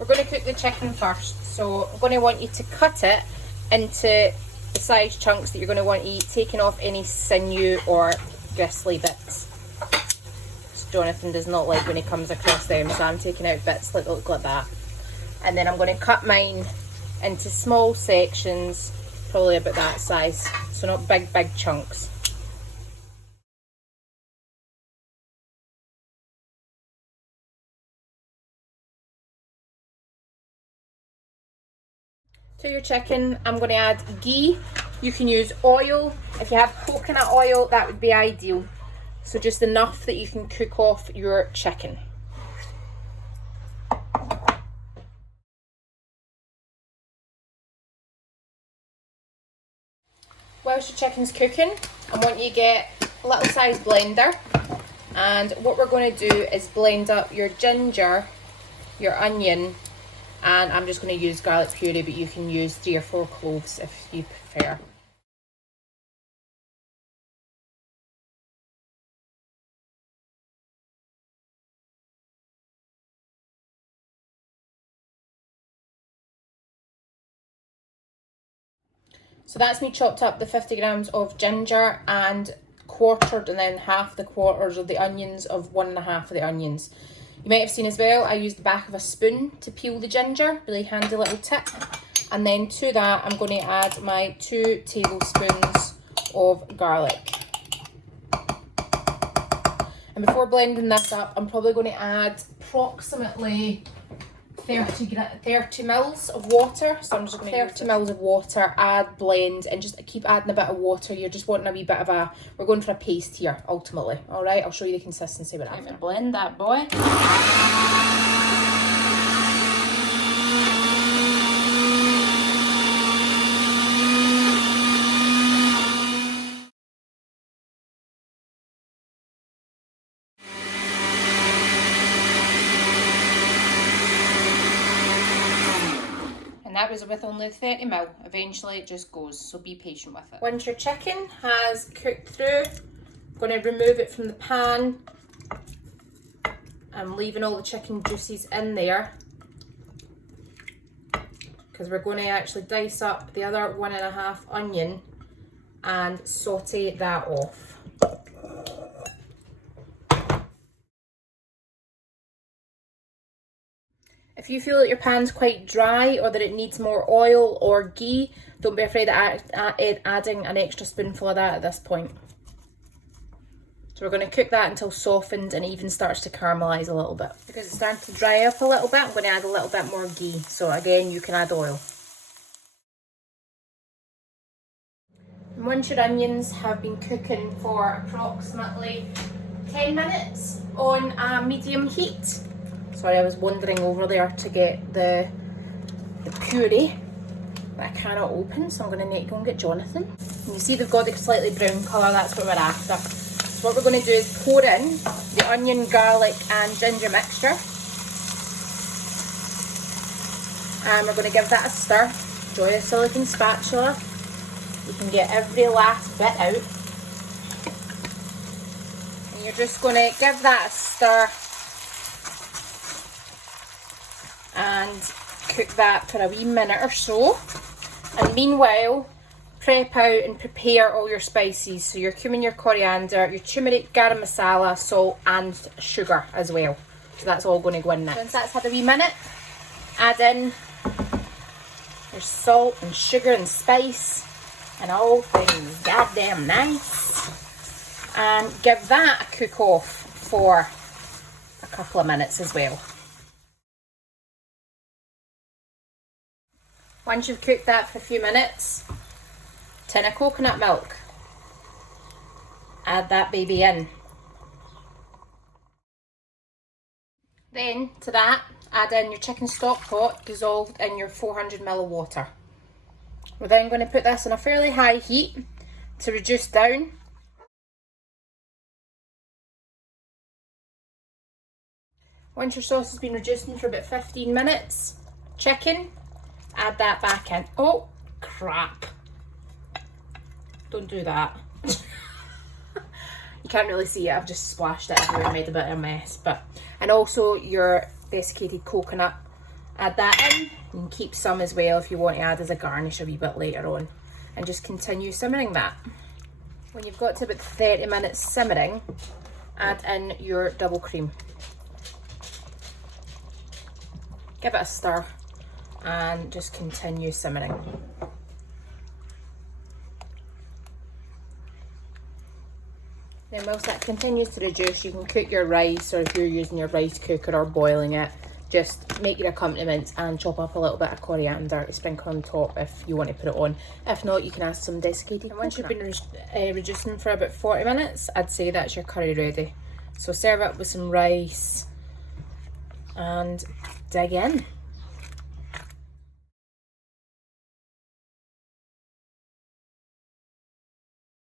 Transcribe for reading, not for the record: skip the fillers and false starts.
We're going to cook the chicken first, so I'm going to want you to cut it into the size chunks that you're going to want to eat, taking off any sinew or gristly bits. Jonathan does not like when he comes across them, so I'm taking out bits that look like that. And then I'm going to cut mine into small sections, probably about that size, so not big chunks. To your chicken, I'm going to add ghee. You can use oil. If you have coconut oil, that would be ideal. So just enough that you can cook off your chicken. Whilst your chicken's cooking, I want you to get a little size blender, and what we're going to do is blend up your ginger, your onion, and I'm just going to use garlic puree, but you can use 3 or 4 cloves if you prefer. So that's me chopped up the 50 grams of ginger and quartered, and then half the quarters of the onions of 1.5 of the onions. You might have seen as well, I used the back of a spoon to peel the ginger, really handy little tip. And then to that, I'm going to add my 2 tablespoons of garlic. And before blending this up, I'm probably going to add approximately 30 mils of water. So I'm just going to 30 mils of water, add, blend, and just keep adding a bit of water. You're just wanting a wee bit of a, we're going for a paste here ultimately. All right, I'll show you the consistency with that. Blend that boy. And that was with only 30 mil. Eventually it just goes, so be patient with it. Once your chicken has cooked through, I'm going to remove it from the pan. I'm leaving all the chicken juices in there, because we're going to actually dice up the other 1.5 onion and saute that off. If you feel that your pan's quite dry or that it needs more oil or ghee, don't be afraid of adding an extra spoonful of that at this point. So we're going to cook that until softened and even starts to caramelise a little bit. Because it's starting to dry up a little bit, I'm going to add a little bit more ghee. So again, you can add oil. And once your onions have been cooking for approximately 10 minutes on a medium heat. Sorry, I was wandering over there to get the puree that I cannot open, so I'm going to go and get Jonathan. And you see they've got the slightly brown colour, that's what we're after. So what we're going to do is pour in the onion, garlic and ginger mixture. And we're going to give that a stir. Enjoy a silicone spatula. You can get every last bit out. And you're just going to give that a stir and cook that for a wee minute or so. And meanwhile, prep out and prepare all your spices. So your cumin, your coriander, your turmeric, garam masala, salt and sugar as well. So that's all going to go in now. Once that's had a wee minute, add in your salt and sugar and spice and all things goddamn nice. And give that a cook off for a couple of minutes as well. Once you've cooked that for a few minutes, tin of coconut milk. Add that baby in. Then to that, add in your chicken stock pot dissolved in your 400 ml of water. We're then going to put this on a fairly high heat to reduce down. Once your sauce has been reducing for about 15 minutes, chicken, add that back in. Oh, crap. Don't do that. You can't really see it, I've just splashed it everywhere and made a bit of a mess. And also your desiccated coconut Add that in. You can keep some as well if you want to add as a garnish a wee bit later on. And just continue simmering that. When you've got to about 30 minutes simmering, add in your double cream. Give it a stir and just continue simmering. Then whilst that continues to reduce, you can cook your rice, or if you're using your rice cooker or boiling it, just make your accompaniments and chop up a little bit of coriander to sprinkle on top if you want to put it on. If not, you can add some desiccated. And once you've been reducing for about 40 minutes, I'd say that's your curry ready. So serve it with some rice and dig in.